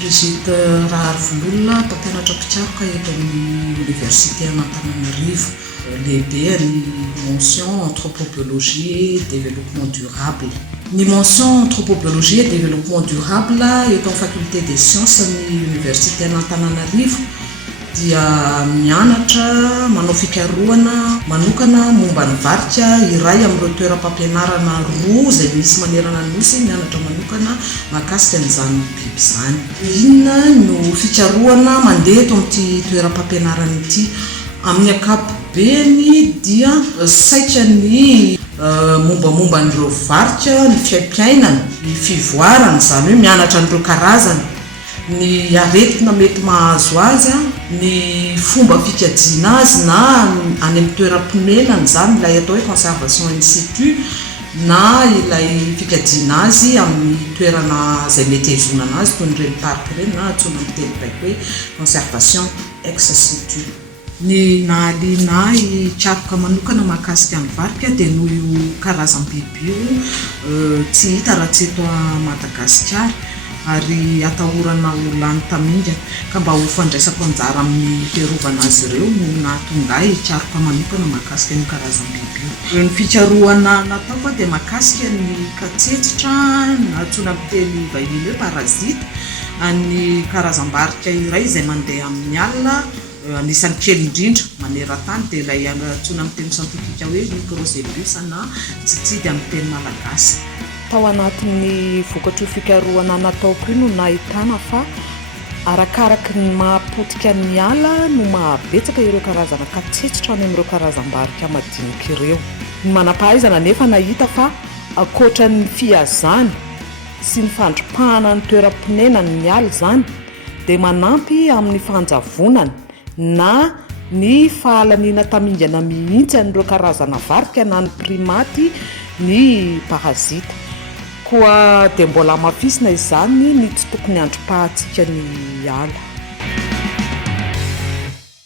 Brigitte Raharvololona mpampianatra mpitsaroka eto amin'ny Université Antananarivo. Lehibe ny mention anthropobiologie et développement durable. Ny mention anthropobiologie et développement durable eto amin'ny faculté des sciences ny Université Antananarivo dia mianatra manao fikarohana manokana momba ny varika iray amin'ireo toeram-pampianarana roa izay misy manerana ny nosy mianatra manokana mahakasika an'izany biby izany. Inona no fikarohana mandeha eto amin'ity toeram-pampianarana ity? Amin'ny ankapobeny dia saika ny mombamomba n'ireo varika, ny fiaimpiainana, ny fivoarana, izany hoe mianatra an'ireo karazany, ny aretina mety mahazo azy, ny fomba fikajiana azy na any amin'ny toeram-ponenany izany ilay atao hoe conservation in situ na ilay fikajiana azy amin'ny toerana izay mety hahizonana azy toy nireny parc ireny na antsoina amin'ny teny baiko hoe conservation ex situ. Ny nahaliana hitsaroka manokana mahakasika ny varika dia noho io karazam-biby io tsy hita raha tsy eto Madagasikara ary atahorana ho lany tamingana ka mba ho fandraisako anjara amin'ny fiarovana azy ireo no nahatonga ahy hitsaroka manokana mahakasika ny karazam-biby io. Ny fikarohana nataoko dia mahakasika ny katsetsitra na antsoina amin'ny teny vahiny hoe parasite any karazam-barika iray izay mandeha amin'ny alina anisan'ny kely indrindra maneran-tany dia ilay antsoina amin'ny teny santifika hoe microcebus na tsitsidy amin'ny teny malagasy. Tao anatin'ny vokatry fikarohana nataoko io no nahitana fa arakaraky ny mahapotika ny ala no mahabetsaka ireo karazana katsetsitra any amin'ireo karazam-barika madinika ireo. Ny manam-pahaizana nefa nahita fa ankoatran'ny fiazany sy ny fandripahana ny toeram-ponenany ny ala izany dia manampy amin'ny fanjavonany na ny fahalaniana tamingana mihitsy an'ireo karazana varika na ny primaty ny parasita. Koa dia mbola mafisina izany ny tsy tokony androm-pahatsika ny ala.